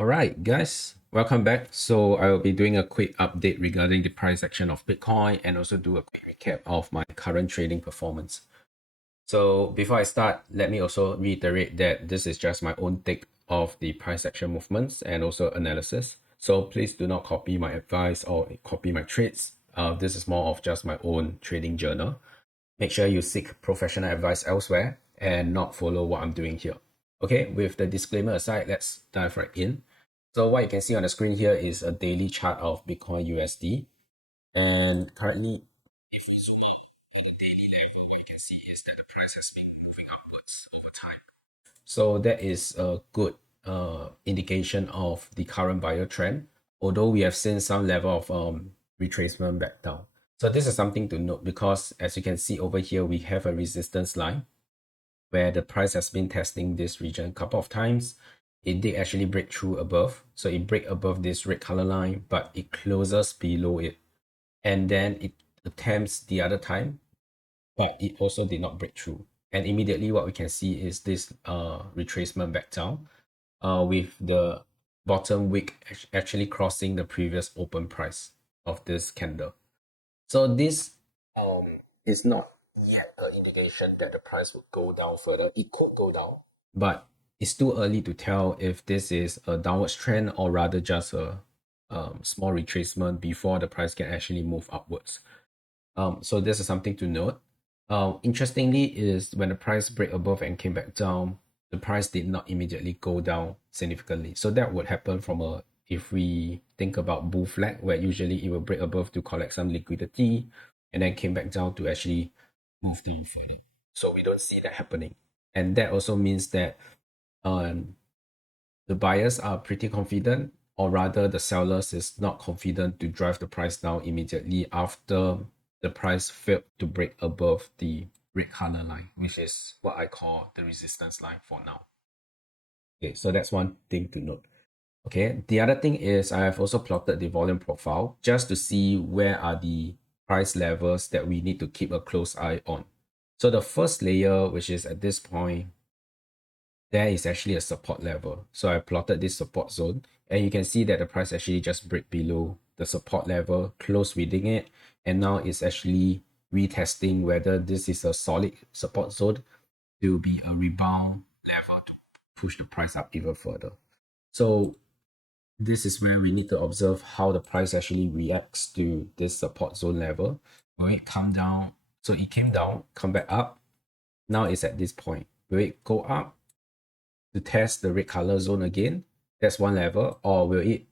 Alright, guys, welcome back. So I will be doing a quick update regarding the price action of Bitcoin and also do a quick recap of my current trading performance. So before I start, let me also reiterate that this is just my own take of the price action movements and also analysis. So please do not copy my advice or copy my trades. This is more of just my own trading journal. Make sure you seek professional advice elsewhere and not follow what I'm doing here. Okay, with the disclaimer aside, let's dive right in. So what you can see on the screen here is a daily chart of Bitcoin USD. And currently, if we zoom out at the daily level, what you can see is that the price has been moving upwards over time. So that is a good indication of the current buyer trend, although we have seen some level of retracement back down. So this is something to note because as you can see over here, we have a resistance line where the price has been testing this region a couple of times. It did actually break through above. So it break above this red color line, but it closes below it. And then it attempts the other time, but it also did not break through. And immediately what we can see is this retracement back down with the bottom wick actually crossing the previous open price of this candle. So this is not yet an indication that the price would go down further. It could go down, but it's too early to tell if this is a downwards trend or rather just a small retracement before the price can actually move upwards. So this is something to note. Interestingly is when the price break above and came back down, the price did not immediately go down significantly. So that would happen from a, if we think about bull flag, where usually it will break above to collect some liquidity and then came back down to actually move down further. So we don't see that happening. And that also means that um, the buyers are pretty confident, or rather the sellers is not confident to drive the price down immediately after the price failed to break above the red color line, which is what I call the resistance line for now. Okay, so that's one thing to note. Okay, the other thing is I have also plotted the volume profile just to see where are the price levels that we need to keep a close eye on. So the first layer, which is at this point, there is actually a support level. So I plotted this support zone and you can see that the price actually just break below the support level, close within it. And now it's actually retesting whether this is a solid support zone to be a rebound level to push the price up even further. So this is where we need to observe how the price actually reacts to this support zone level. Will it come down? So it came down, come back up. Now it's at this point. Will it go up to test the red color zone again? That's one level. Or will it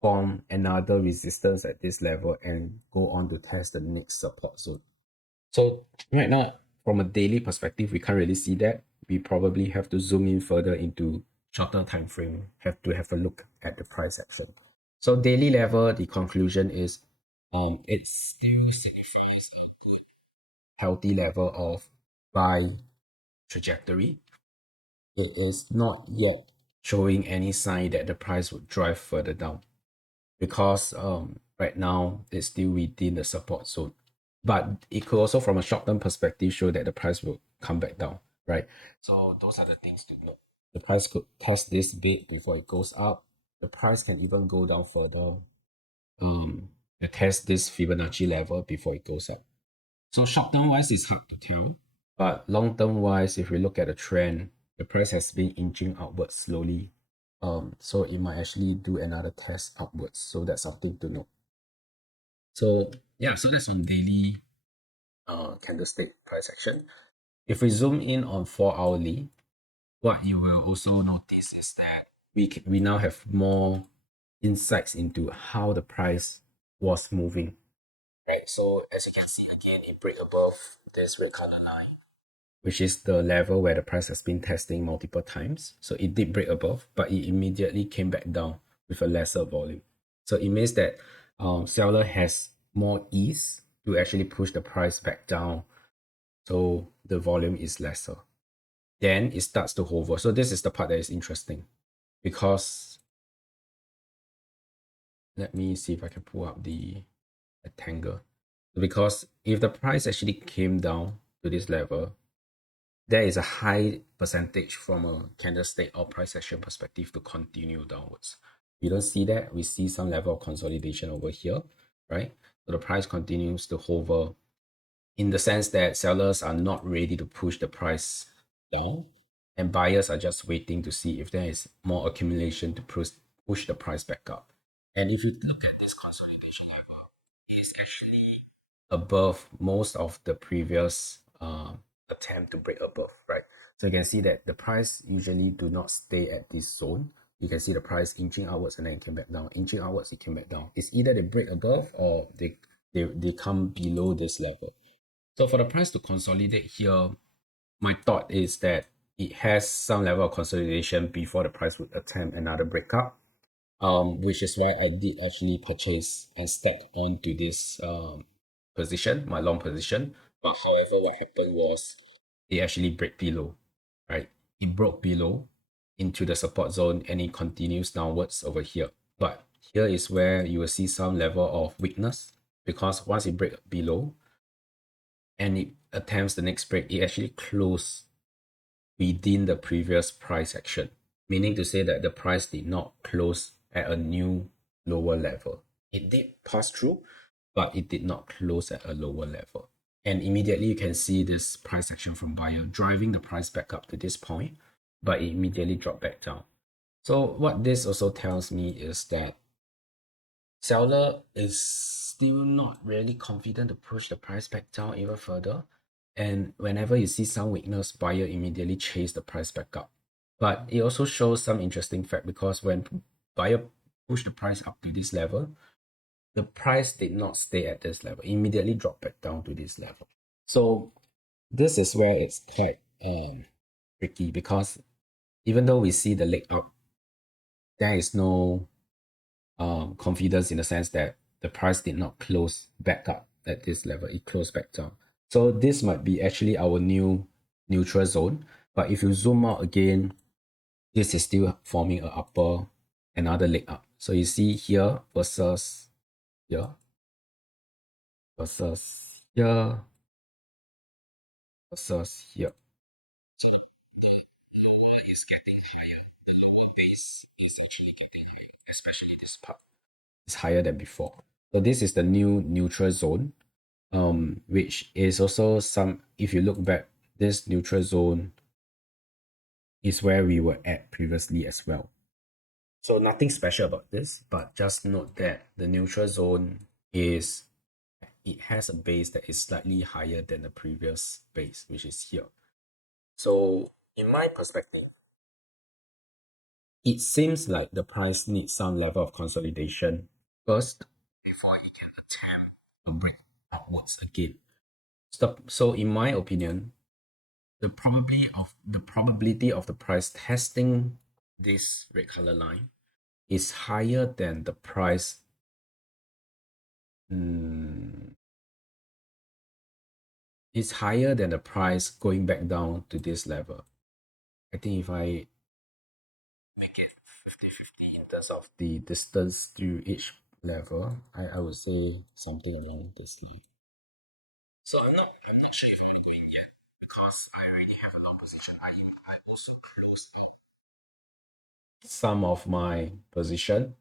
form another resistance at this level and go on to test the next support zone? So right now, from a daily perspective, we can't really see that. We probably have to zoom in further into shorter time frame, have to have a look at the price action. So daily level, the conclusion is it still signifies a healthy level of buy trajectory. It is not yet showing any sign that the price would drive further down because right now it's still within the support zone. But it could also, from a short-term perspective, show that the price will come back down, right? So those are the things to note. The price could test this bit before it goes up. The price can even go down further to test this Fibonacci level before it goes up. So short-term wise, it's hard to tell. But long-term wise, if we look at the trend, the price has been inching upwards slowly. So it might actually do another test upwards. So that's something to note. So yeah, so that's on daily candlestick price action. If we zoom in on 4 hourly, what you will also notice is that we now have more insights into how the price was moving. Right. So as you can see again, it break above this red color line, which is the level where the price has been testing multiple times. So it did break above, but it immediately came back down with a lesser volume. So it means that seller has more ease to actually push the price back down. So the volume is lesser. Then it starts to hover. So this is the part that is interesting because let me see if I can pull up the rectangle. Because if the price actually came down to this level, there is a high percentage from a candlestick or price action perspective to continue downwards. You don't see that. We see some level of consolidation over here, right? So the price continues to hover in the sense that sellers are not ready to push the price down, and buyers are just waiting to see if there is more accumulation to push the price back up. And if you look at this consolidation level, it is actually above most of the previous attempt to break above, right? So you can see that the price usually do not stay at this zone. You can see the price inching outwards and then it came back down, inching outwards, it came back down. It's either they break above or they come below this level. So for the price to consolidate here, my thought is that it has some level of consolidation before the price would attempt another breakout. Which is why I did actually purchase and step onto this position, my long position. But however, what happened was it actually break below, right? It broke below into the support zone and it continues downwards over here. But here is where you will see some level of weakness because once it break below, and it attempts the next break, it actually closed within the previous price action, meaning to say that the price did not close at a new lower level. It did pass through, but it did not close at a lower level. And immediately you can see this price action from buyer driving the price back up to this point, but it immediately dropped back down. So what this also tells me is that seller is still not really confident to push the price back down even further. And whenever you see some weakness, buyer immediately chase the price back up. But it also shows some interesting fact because when buyer push the price up to this level, the price did not stay at this level, it immediately dropped back down to this level. So this is where it's quite tricky because even though we see the leg up, there is no confidence in the sense that the price did not close back up at this level, it closed back down. So this might be actually our new neutral zone. But if you zoom out again, this is still forming a upper, another leg up. So you see here versus here, versus here, versus here. It's getting higher. The lower base is actually getting higher, especially this part is higher than before. So this is the new neutral zone, which is also some, if you look back, this neutral zone is where we were at previously as well. So nothing special about this, but just note that the neutral zone is, it has a base that is slightly higher than the previous base, which is here. So in my perspective, it seems like the price needs some level of consolidation first before it can attempt to break upwards again. So in my opinion, the probability of the price testing this red color line is higher than the price is higher than the price going back down to this level. I think if I make it 50-50 in terms of the distance to each level, I would say something along this line. So I'm not sure if I'm doing yet because I already have a long position. I also closed some of my position.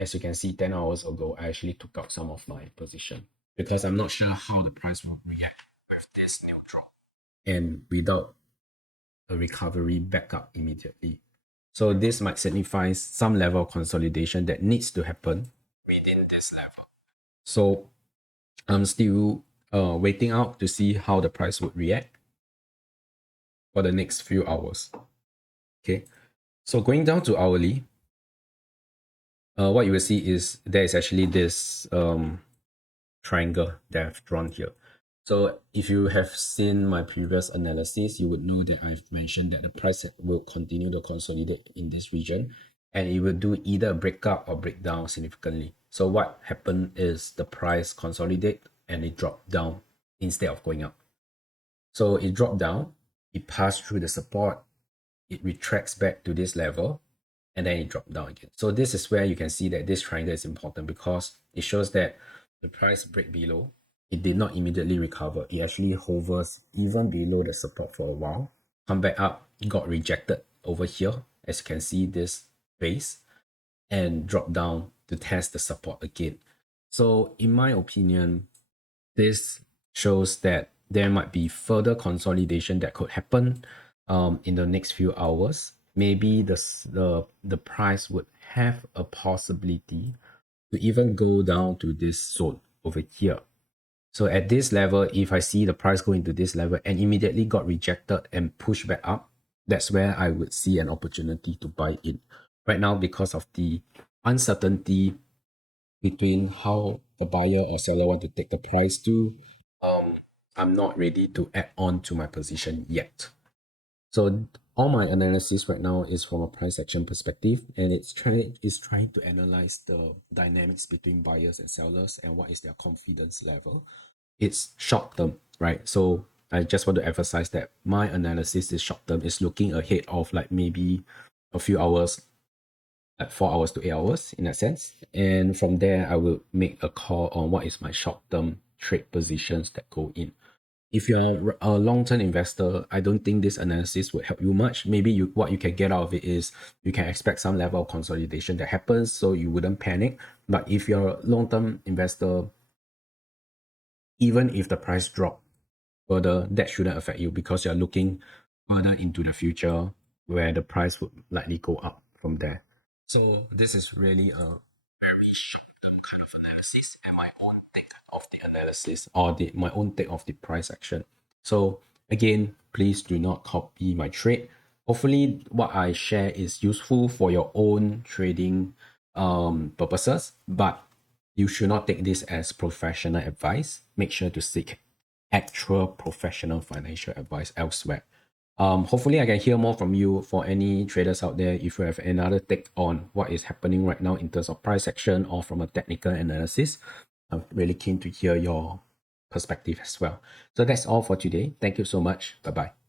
As you can see, 10 hours ago, I actually took out some of my position because I'm not sure how the price will react with this new drop and without a recovery back up immediately. So this might signify some level of consolidation that needs to happen within this level. So I'm still waiting out to see how the price would react for the next few hours. Okay, so going down to hourly, what you will see is there is actually this triangle that I've drawn here. So if you have seen my previous analysis, you would know that I've mentioned that the price will continue to consolidate in this region and it will do either a breakup or breakdown significantly. So what happened is the price consolidate and it dropped down instead of going up. So it dropped down, it passed through the support, it retracts back to this level, and then it dropped down again. So this is where you can see that this triangle is important because it shows that the price break below, it did not immediately recover. It actually hovers even below the support for a while come back up, got rejected over here, as you can see this base, and drop down to test the support again. So in my opinion, this shows that there might be further consolidation that could happen in the next few hours. Maybe the price would have a possibility to even go down to this zone over here. So at this level, if I see the price go into this level and immediately got rejected and pushed back up, that's where I would see an opportunity to buy in. Right now, because of the uncertainty between how the buyer or seller want to take the price to, I'm not ready to add on to my position yet. So all my analysis right now is from a price action perspective, and it's trying to analyze the dynamics between buyers and sellers and what is their confidence level. It's short term, right? So I just want to emphasize that my analysis is short term, is looking ahead of like maybe a few hours, like 4 hours to 8 hours in that sense. And from there, I will make a call on what is my short term trade positions that go in. If you're a long-term investor, I don't think this analysis would help you much. Maybe what you can get out of it is you can expect some level of consolidation that happens, so you wouldn't panic. But if you're a long-term investor, even if the price drop further, that shouldn't affect you because you're looking further into the future where the price would likely go up from there. So this is really a very short-term kind of analysis and my own take of the analysis or my own take of the price action. So again, please do not copy my trade. Hopefully what I share is useful for your own trading purposes, but you should not take this as professional advice. Make sure to seek actual professional financial advice elsewhere. Hopefully I can hear more from you. For any traders out there, if you have another take on what is happening right now in terms of price action or from a technical analysis, I'm really keen to hear your perspective as well. So that's all for today. Thank you so much. Bye bye.